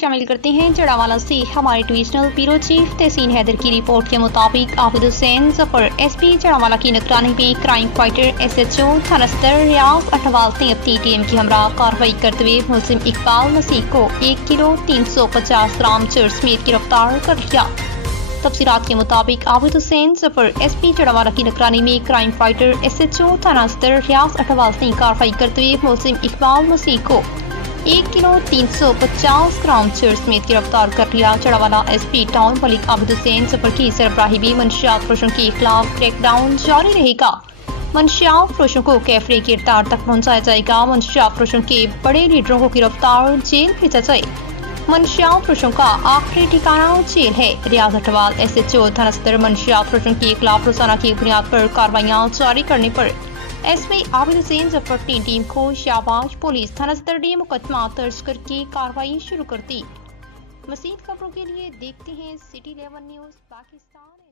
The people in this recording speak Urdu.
شامل کرتے ہیں جڑاوالا سے ہمارے ڈویژنل بیورو چیف تحسین حیدر کی رپورٹ کے مطابق عابد حسین ظفر ایس پی جڑاوالا کی نگرانی میں crime fighter S H O تھانہ صدر ریاض اٹھوال نے اپنی ٹیم کے ہمراہ کارروائی کرتے ہوئے ملزم اقبال مسیح کو 1 کلو 350 گرام چرس سمیت گرفتار کر لیا۔ تفصیلات کے مطابق عابد حسین ظفر ایس پی جڑاوالا کی نگرانی میں crime fighter S H O تھانہ صدر ریاض اٹھوال نے کارروائی کرتے ہوئے ملزم اقبال مسیح کو 1 کلو 350 گرام چرس سمیت گرفتار کر لیا۔ جڑاوالا ایس پی ٹاؤن ملک عابد حسین ظفر کی سربراہی میں منشیات فروشوں کے خلاف کریک ڈاؤن جاری رہے گا۔ منشیات فروشوں کو کیفرے کردار تک پہنچایا جائے گا۔ منشیات فروشوں کے بڑے لیڈروں کو گرفتار جیل بھیجا جائے۔ منشیات فروشوں کا آخری ٹھکانہ جیل ہے۔ ریاض اٹھوال ایس ایچ او تھانہ صدر منشیات فروشوں کے خلاف روزانہ کی بنیاد پر کارروائیاں جاری کرنے پر ایس پی عابد حسین ظفر اپنی ٹیم کو شاباش پولیس تھانہ صدر نے مقدمہ درج کر کے کارروائی شروع کر دی۔ مزید خبروں کے لیے دیکھتے ہیں سٹی 11 نیوز پاکستان۔